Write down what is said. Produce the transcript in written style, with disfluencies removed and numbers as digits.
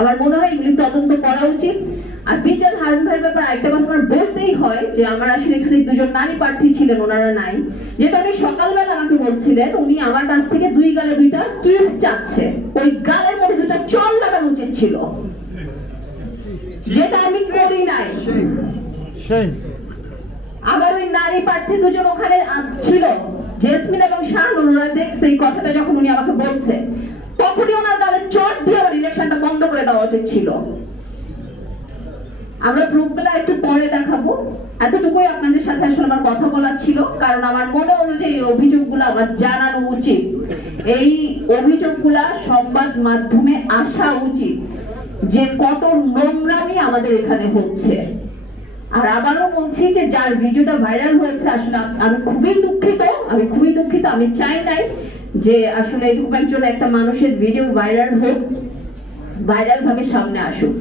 আমার মনে হয় এগুলি তদন্ত করা উচিত। আর বিচার হারুন ভাইয়ের ব্যাপারে একটা কথা আমার বলতেই হয় যে আমার আসলে এখানে দুজন নারী প্রার্থী ছিলেন, ওনারা নাই। যেহেতু উনি সকালবেলা আমাকে বলছিলেন উনি আমার কাছ থেকে 2 গালে 2টা কিস চাচ্ছে, ওই গালের মধ্যে 2টা চল লাগানো উচিত ছিল, যেটা আমি করি নাই। আবার ওই নারী প্রার্থী দুজন ওখানে ছিল, জেসমিন এবং শাহনুর, ওরা দেখছে এই কথাটা যখন উনি আমাকে বলছে, তখনই ওনার গালে চট দিয়ে আমার ইলেকশনটা বন্ধ করে দেওয়া উচিত ছিল। আমরা প্রুফগুলো একটু পরে দেখাবো, এতটুকুই আপনাদের সাথে আসলে আমার কথা বলার ছিল, কারণ আমার মনে হলো যে এই অভিযোগগুলো আমার জানানো উচিত, এই অভিযোগগুলা সংবাদ মাধ্যমে আসা উচিত যে কত নোংরামি আমাদের এখানে হচ্ছে। আর আবারও বলছি যে যার ভিডিওটা ভাইরাল হয়েছে আসলে আমি খুবই দুঃখিত, আমি চাই নাই যে আসলে এরকম একজন একটা মানুষের ভিডিও ভাইরাল হোক, ভাইরাল ভাবে সামনে আসুক।